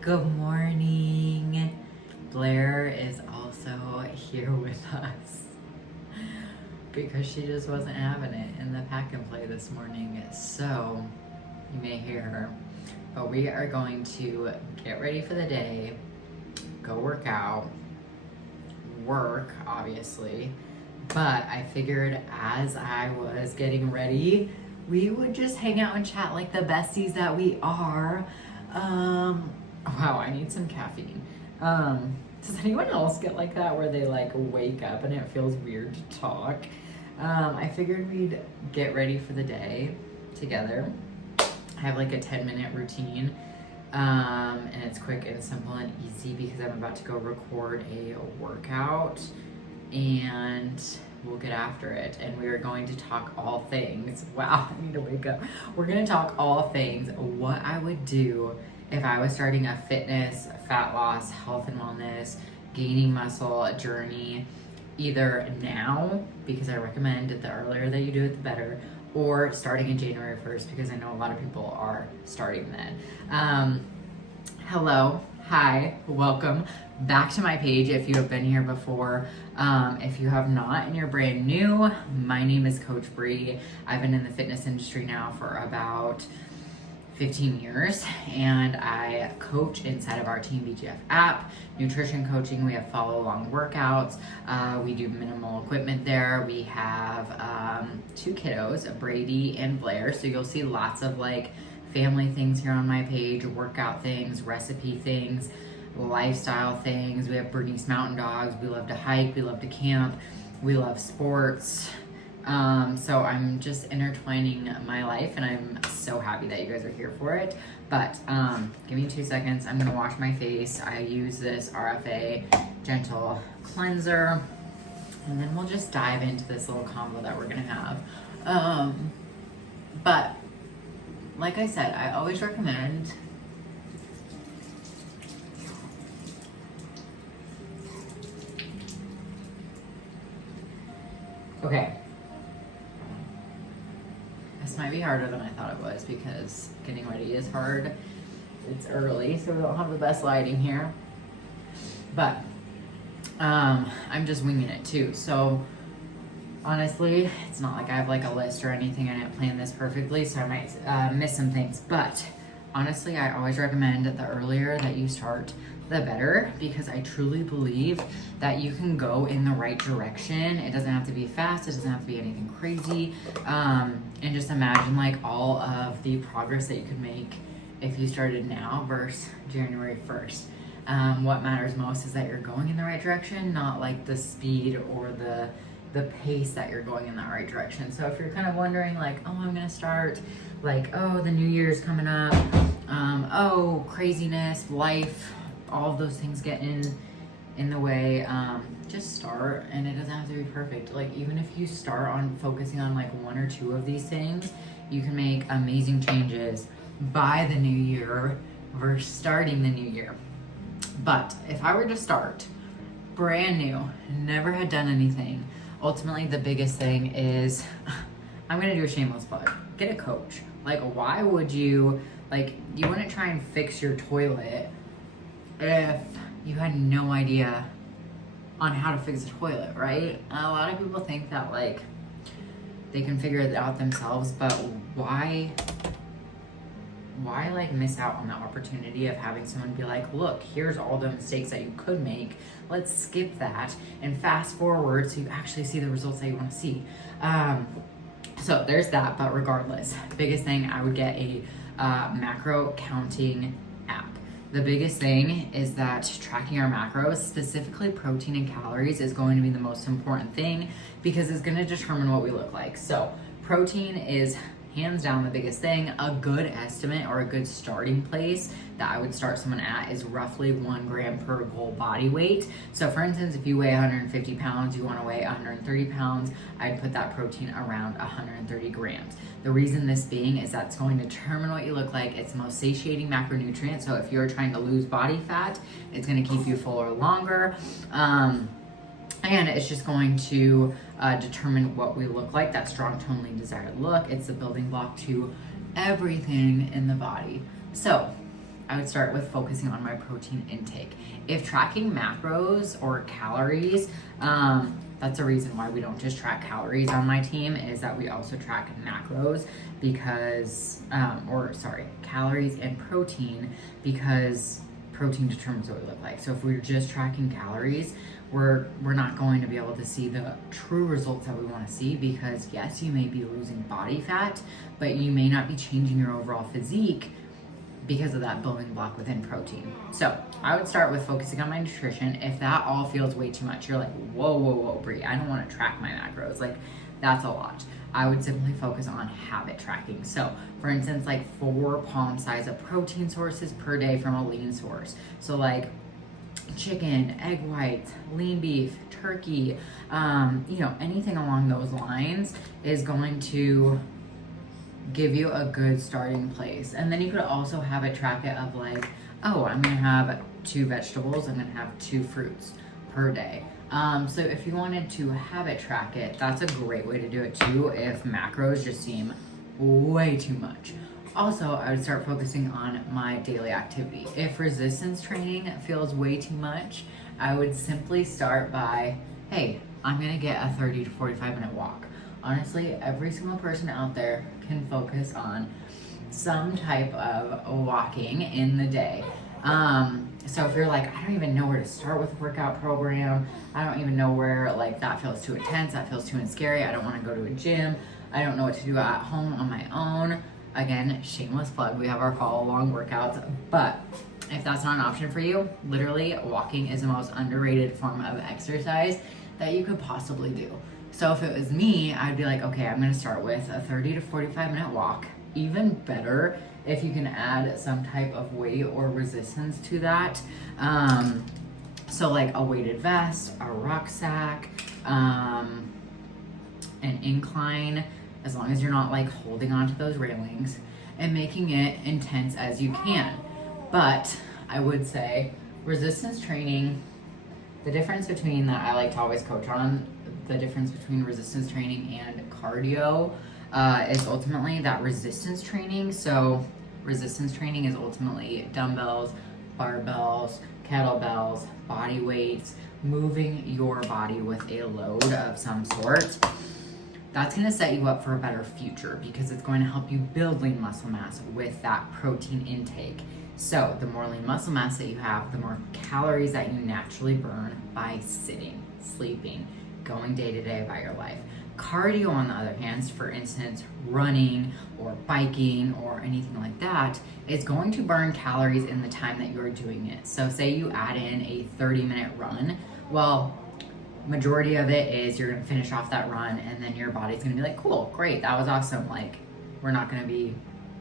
Good morning. Blair is also here with us because she just wasn't having it in the pack and play this morning. So you may hear her, but we are going to get ready for the day, go work out, work obviously. But I figured as I was getting ready, we would just hang out and chat like the besties that we are. Wow, I need some caffeine. Does anyone else get like that where they like wake up and it feels weird to talk? I figured we'd get ready for the day together. I have like a 10-minute routine. And it's quick and simple and easy because I'm about to go record a workout and we'll get after it. And we are going to talk all things. Wow, I need to wake up. We're going to talk all things what I would do if I was starting a fitness, fat loss, health and wellness, gaining muscle journey, either now, because I recommend the earlier that you do it, the better, or starting in January 1st, because I know a lot of people are starting then. Hello, hi, welcome back to my page if you have been here before. If you have not and you're brand new, my name is Coach Bree. I've been in the fitness industry now for about 15 years, and I coach inside of our Team BGF app, nutrition coaching. We have follow along workouts. We do minimal equipment there. We have 2 kiddos, Brady and Blair. So you'll see lots of like family things here on my page, workout things, recipe things, lifestyle things. We have Bernese mountain dogs. We love to hike. We love to camp. We love sports. So I'm just intertwining my life and I'm so happy that you guys are here for it. But give me 2 seconds. I'm gonna wash my face. I use this RFA gentle cleanser and then we'll just dive into this little combo that we're gonna have. But like I said, I always recommend okay. This might be harder than I thought it was because getting ready is hard. It's early, so we don't have the best lighting here. But I'm just winging it too. So honestly, it's not like I have like a list or anything. I didn't plan this perfectly, so I might miss some things. But honestly, I always recommend the earlier that you start, the better, because I truly believe that you can go in the right direction. It doesn't have to be fast. It doesn't have to be anything crazy. And just imagine like all of the progress that you could make if you started now versus January 1st. What matters most is that you're going in the right direction, not like the speed or the pace that you're going in that right direction. So if you're kind of wondering like, oh, I'm gonna start like, oh, the new year's coming up, oh, craziness, life, all of those things get in the way, just start, and it doesn't have to be perfect. Like even if you start on focusing on like 1 or 2 of these things, you can make amazing changes by the new year versus starting the new year. But if I were to start brand new, never had done anything, ultimately the biggest thing is I'm gonna do a shameless plug. Get a coach. Like why would you, like you wouldn't try and fix your toilet if you had no idea on how to fix a toilet, right? A lot of people think that like they can figure it out themselves, but why like miss out on the opportunity of having someone be like, look, here's all the mistakes that you could make. Let's skip that and fast forward so you actually see the results that you want to see. So there's that, but regardless, biggest thing, I would get a macro counting app. The biggest thing is that tracking our macros, specifically protein and calories, is going to be the most important thing because it's going to determine what we look like. So protein is hands down the biggest thing. A good estimate or a good starting place that I would start someone at is roughly 1 gram per goal body weight. So for instance, if you weigh 150 pounds, you want to weigh 130 pounds, I'd put that protein around 130 grams. The reason this being is that's going to determine what you look like. It's the most satiating macronutrient. So if you're trying to lose body fat, it's going to keep you fuller longer. And it's just going to determine what we look like, that strong, tonally desired look. It's the building block to everything in the body. So I would start with focusing on my protein intake. If tracking macros or calories, that's a reason why we don't just track calories on my team, is that we also track macros because, calories and protein, because protein determines what we look like. So if we're just tracking calories, we're not going to be able to see the true results that we want to see, because yes, you may be losing body fat, but you may not be changing your overall physique because of that building block within protein. So I would start with focusing on my nutrition. If that all feels way too much, you're like, whoa, Brie, I don't want to track my macros. Like, that's a lot. I would simply focus on habit tracking. So for instance, like 4 palm size of protein sources per day from a lean source. So like chicken, egg whites, lean beef, turkey, anything along those lines is going to give you a good starting place. And then you could also have a track it of like, oh, I'm gonna have 2 vegetables, I'm gonna have 2 fruits per day. So if you wanted to habit track it, that's a great way to do it too, if macros just seem way too much. Also, I would start focusing on my daily activity. If resistance training feels way too much, I would simply start by, hey, I'm gonna get a 30 to 45 minute walk. Honestly, every single person out there can focus on some type of walking in the day. So if you're like, I don't even know where to start with a workout program, I don't even know where, like, that feels too intense, that feels too scary, I don't want to go to a gym, I don't know what to do at home on my own. Again, shameless plug, we have our follow along workouts, but if that's not an option for you, literally walking is the most underrated form of exercise that you could possibly do. So if it was me, I'd be like, okay, I'm gonna start with a 30 to 45 minute walk. Even better if you can add some type of weight or resistance to that. So like a weighted vest, a rucksack, an incline, as long as you're not like holding onto those railings, and making it intense as you can. But I would say resistance training, the difference between that I like to always coach on, the difference between resistance training and cardio is ultimately that resistance training. So resistance training is ultimately dumbbells, barbells, kettlebells, body weights, moving your body with a load of some sort. That's going to set you up for a better future, because it's going to help you build lean muscle mass with that protein intake. So the more lean muscle mass that you have, the more calories that you naturally burn by sitting, sleeping, going day to day about your life. Cardio, on the other hand, for instance, running or biking or anything like that, is going to burn calories in the time that you're doing it. So say you add in a 30-minute run, well, majority of it is you're gonna finish off that run and then your body's gonna be like, cool, great, that was awesome. Like, we're not gonna be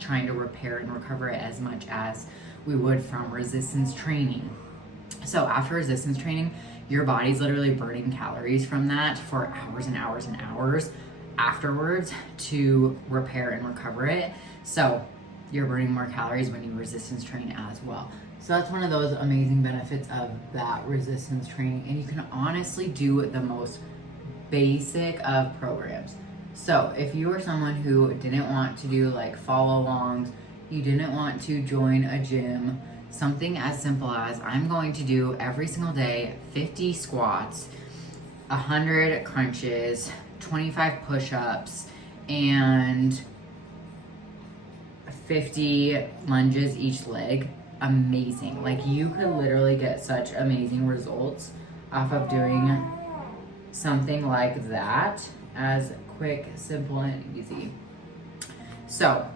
trying to repair and recover it as much as we would from resistance training. So after resistance training, your body's literally burning calories from that for hours and hours and hours afterwards to repair and recover it. So you're burning more calories when you resistance train as well. So that's one of those amazing benefits of that resistance training. And you can honestly do the most basic of programs. So if you are someone who didn't want to do like follow alongs, you didn't want to join a gym, something as simple as, I'm going to do every single day 50 squats, 100 crunches, 25 push-ups, and 50 lunges each leg. Amazing. Like, you could literally get such amazing results off of doing something like that, as quick, simple, and easy. So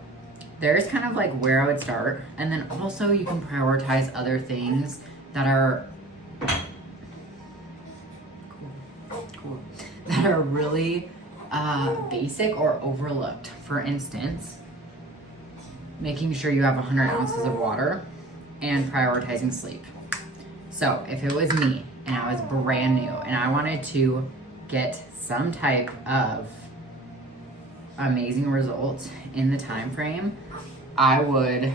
there's kind of like where I would start. And then also you can prioritize other things that are cool, that are really basic or overlooked. For instance, making sure you have 100 ounces of water and prioritizing sleep. So if it was me and I was brand new and I wanted to get some type of amazing results in the time frame, I would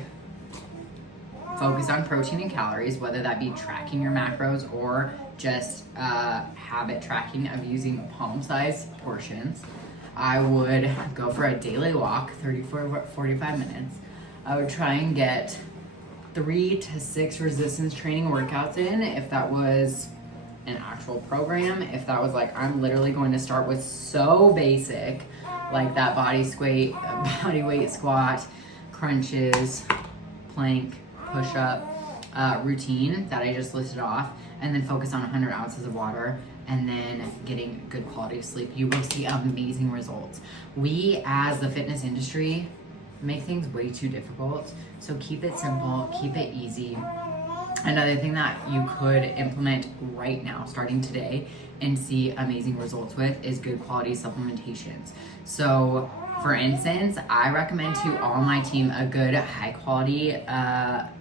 focus on protein and calories, whether that be tracking your macros or just habit tracking of using palm-sized portions. I would go for a daily walk, 30 to 45 minutes. I would try and get 3 to 6 resistance training workouts in if that was an actual program. If that was like, I'm literally going to start with so basic, like that body weight squat, crunches, plank, push-up routine that I just listed off, and then focus on 100 ounces of water, and then getting good quality sleep, you will see amazing results. We, as the fitness industry, make things way too difficult. So keep it simple, keep it easy. Another thing that you could implement right now, starting today, and see amazing results with is good quality supplementations. So for instance, I recommend to all my team a good high quality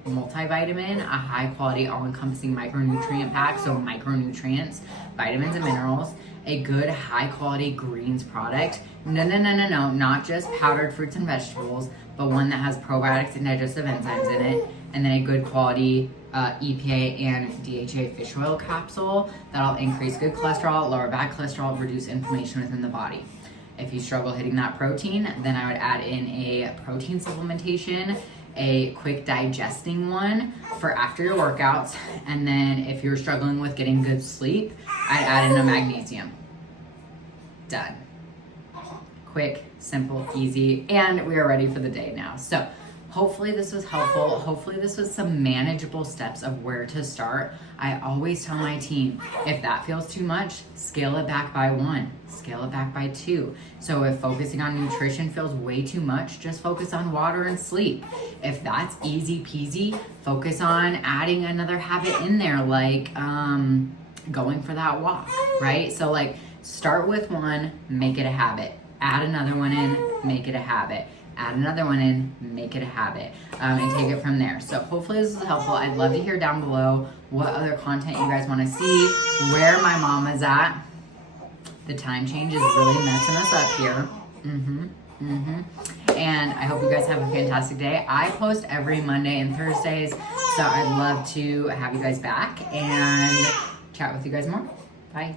multivitamin, a high quality all-encompassing micronutrient pack, so micronutrients, vitamins and minerals, a good high quality greens product. No, not just powdered fruits and vegetables, but one that has probiotics and digestive enzymes in it, and then a good quality EPA and DHA fish oil capsule that'll increase good cholesterol, lower bad cholesterol, reduce inflammation within the body. If you struggle hitting that protein, then I would add in a protein supplementation, a quick digesting one for after your workouts, and then if you're struggling with getting good sleep, I'd add in a magnesium. Done. Quick, simple, easy, and we are ready for the day now. So hopefully this was helpful. Hopefully this was some manageable steps of where to start. I always tell my team, if that feels too much, scale it back by 1, scale it back by 2. So if focusing on nutrition feels way too much, just focus on water and sleep. If that's easy peasy, focus on adding another habit in there, like going for that walk, right? So like start with 1, make it a habit. Add another one in, make it a habit. Add another one in, make it a habit, and take it from there. So hopefully this is helpful. I'd love to hear down below what other content you guys want to see, where my mama's at. The time change is really messing us up here. And I hope you guys have a fantastic day. I post every Monday and Thursdays, so I'd love to have you guys back and chat with you guys more. Bye.